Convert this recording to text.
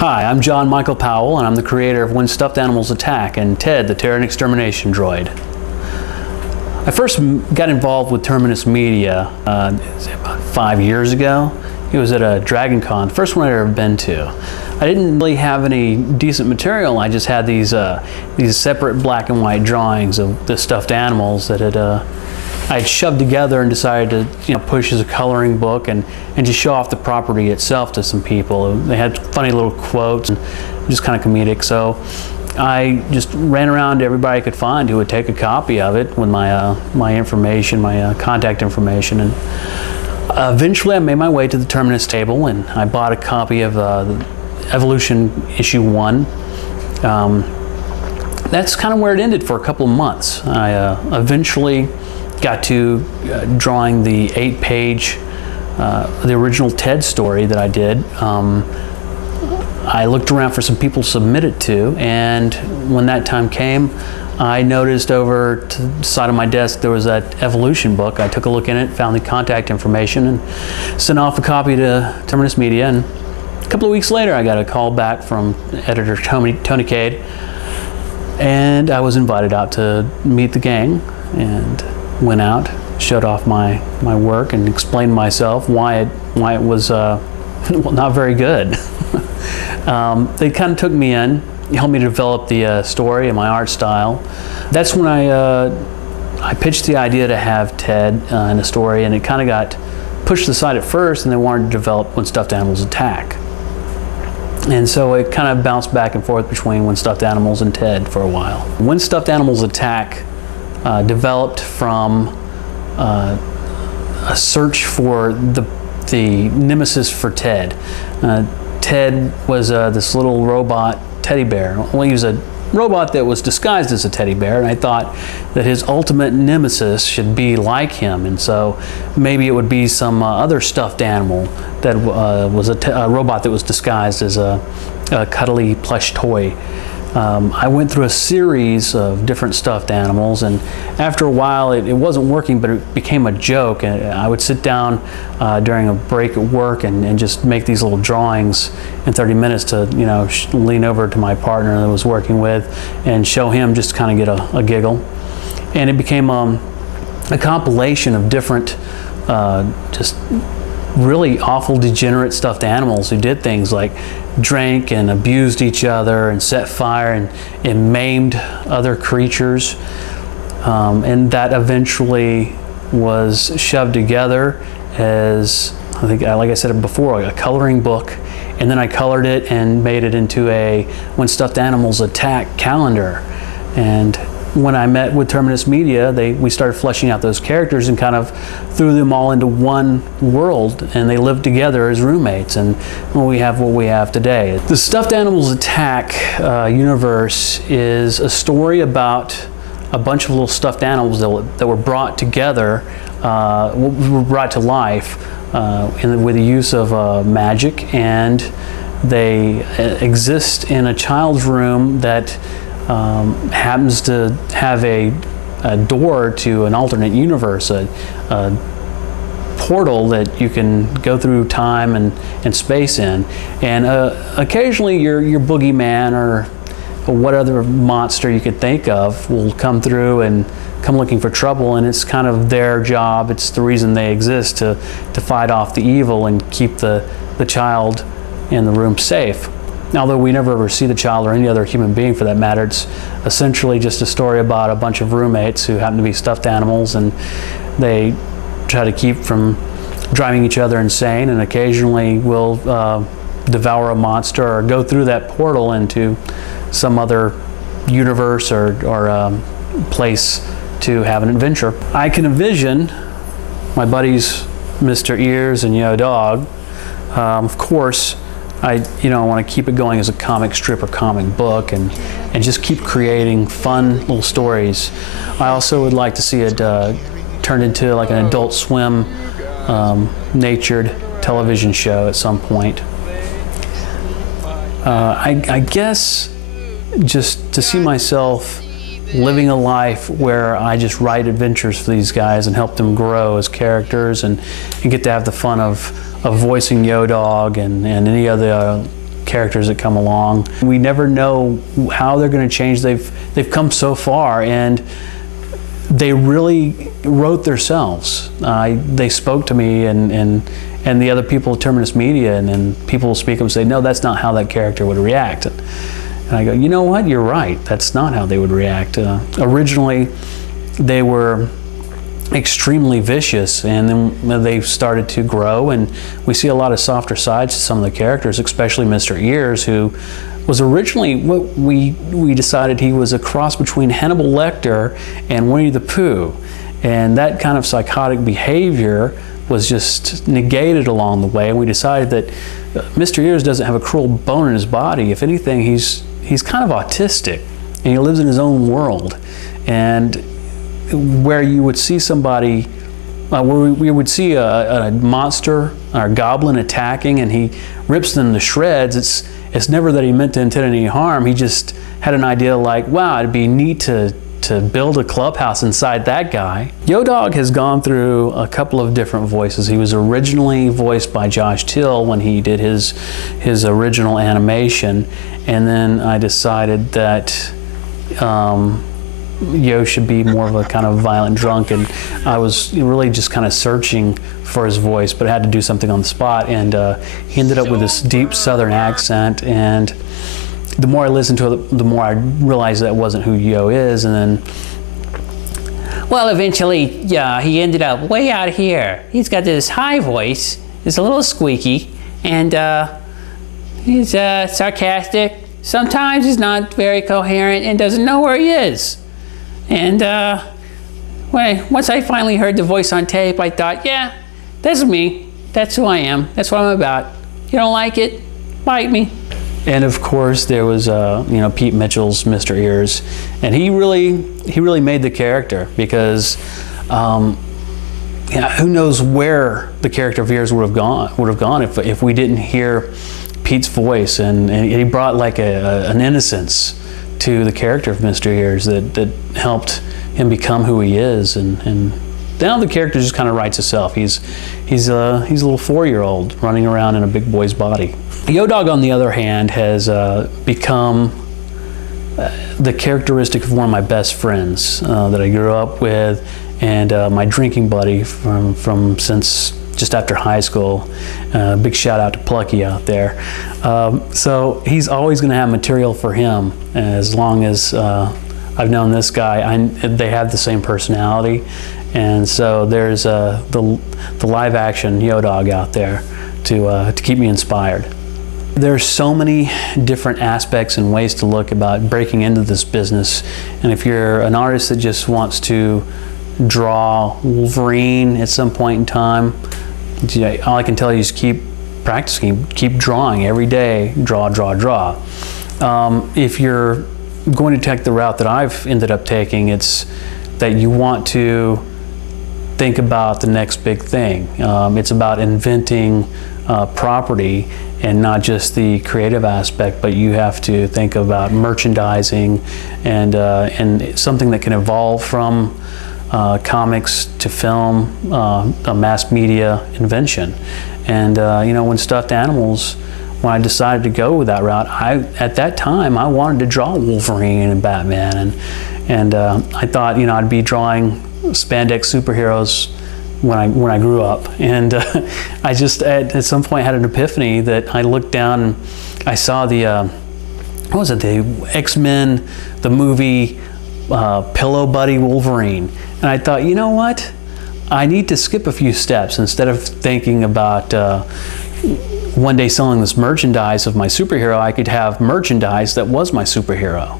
Hi, I'm John Michael Powell, and I'm the creator of When Stuffed Animals Attack and Ted, the Terror and Extermination Droid. I first got involved with Terminus Media about 5 years ago. It was at a Dragon Con, the first one I'd ever been to. I didn't really have any decent material. I just had these separate black and white drawings of the stuffed animals that I had shoved together and decided to push as a coloring book and just show off the property itself to some people. They had funny little quotes and just kind of comedic. So I just ran around to everybody I could find who would take a copy of it with my information, my contact information. And eventually I made my way to the Terminus table and I bought a copy of the Evolution issue 1. That's kind of where it ended for a couple of months. I eventually got to drawing the 8-page, the original TED story that I did. I looked around for some people to submit it to, and when that time came, I noticed over to the side of my desk there was that Evolution book. I took a look in it, found the contact information, and sent off a copy to Terminus Media. And a couple of weeks later, I got a call back from editor Tony T.E.D, and I was invited out to meet the gang, and went out, showed off my work, and explained myself why it was well, not very good. They kind of took me in, helped me develop the story and my art style. That's when I pitched the idea to have Ted in a story, and it kind of got pushed aside at first, and they wanted to develop When Stuffed Animals Attack. And so it kind of bounced back and forth between When Stuffed Animals and Ted for a while. When Stuffed Animals Attack developed from a search for the nemesis for Ted. Ted was this little robot teddy bear. Well, he was a robot that was disguised as a teddy bear, and I thought that his ultimate nemesis should be like him, and so maybe it would be some other stuffed animal that was a robot that was disguised as a cuddly plush toy. I went through a series of different stuffed animals, and after a while it wasn't working, but it became a joke. And I would sit down during a break at work and just make these little drawings in 30 minutes to lean over to my partner that I was working with and show him, just kind of get a giggle. And it became a compilation of different just really awful, degenerate stuffed animals who did things like drank and abused each other and set fire and maimed other creatures. And that eventually was shoved together as, I think, like I said before, a coloring book. And then I colored it and made it into a When Stuffed Animals Attack calendar. And when I met with Terminus Media, we started fleshing out those characters and kind of threw them all into one world, and they lived together as roommates, and we have what we have today. The Stuffed Animals Attack universe is a story about a bunch of little stuffed animals that were brought together, were brought to life with the use of magic, and they exist in a child's room that happens to have a door to an alternate universe, a portal that you can go through time and space in. And occasionally your boogeyman or what other monster you could think of will come through and come looking for trouble, and it's kind of their job, it's the reason they exist, to fight off the evil and keep the child in the room safe. Although we never ever see the child or any other human being for that matter, it's essentially just a story about a bunch of roommates who happen to be stuffed animals, and they try to keep from driving each other insane, and occasionally will devour a monster or go through that portal into some other universe or place to have an adventure. I can envision my buddies Mr. Ears and Yo Dog. Of course, I want to keep it going as a comic strip or comic book, and just keep creating fun little stories. I also would like to see it turned into like an Adult Swim natured television show at some point. I guess just to see myself living a life where I just write adventures for these guys and help them grow as characters, and get to have the fun of voicing Yo Dog and any other characters that come along. We never know how they're going to change. They've come so far, and they really wrote themselves. They spoke to me and the other people at Terminus Media, and then people will speak and say, no, that's not how that character would react. And I go, you know what, you're right, that's not how they would react. Originally, they were extremely vicious, and then they started to grow, and we see a lot of softer sides to some of the characters, especially Mr. Ears, who was originally what we decided he was a cross between Hannibal Lecter and Winnie the Pooh, and that kind of psychotic behavior was just negated along the way, and we decided that Mr. Ears doesn't have a cruel bone in his body. If anything, he's kind of autistic, and he lives in his own world. And where you would see somebody, where we would see a monster or a goblin attacking, and he rips them to shreds, it's never that he meant to intend any harm. He just had an idea like, wow, it'd be neat to build a clubhouse inside that guy. Yo-Dog has gone through a couple of different voices. He was originally voiced by Josh Till when he did his original animation, and then I decided that Yo should be more of a kind of violent drunk, and I was really just kind of searching for his voice, but I had to do something on the spot, and he ended up with this deep southern accent, and the more I listened to it, the more I realized that wasn't who Yo is. And then, well, eventually, yeah, he ended up way out here. He's got this high voice, it's a little squeaky, and he's sarcastic. Sometimes he's not very coherent and doesn't know where he is. And once I finally heard the voice on tape, I thought, yeah, that's me. That's who I am. That's what I'm about. You don't like it? Bite me. And of course, there was Pete Mitchell's Mr. Ears, and he really made the character, because who knows where the character of Ears would have gone if we didn't hear Pete's voice, and he brought like an innocence to the character of Mr. Ears that helped him become who he is, and now the character just kind of writes itself. He's a little 4-year-old running around in a big boy's body. Yo-Dog, on the other hand, has become the characteristic of one of my best friends that I grew up with, and my drinking buddy from since just after high school. Big shout out to Plucky out there. So he's always going to have material for him as long as I've known this guy. They have the same personality, and so there's the live action Yo-Dog out there to keep me inspired. There's so many different aspects and ways to look about breaking into this business, and if you're an artist that just wants to draw Wolverine at some point in time, all I can tell you is keep practicing, keep drawing every day, draw. If you're going to take the route that I've ended up taking, it's that you want to think about the next big thing. It's about inventing property, and not just the creative aspect, but you have to think about merchandising and something that can evolve from comics to film, a mass media invention. And when Stuffed Animals, when I decided to go with that route, at that time I wanted to draw Wolverine and Batman, and I thought I'd be drawing spandex superheroes when I grew up, and I just at some point had an epiphany that I looked down and I saw the X-Men, the movie Pillow Buddy Wolverine, and I thought, you know what, I need to skip a few steps. Instead of thinking about one day selling this merchandise of my superhero, I could have merchandise that was my superhero.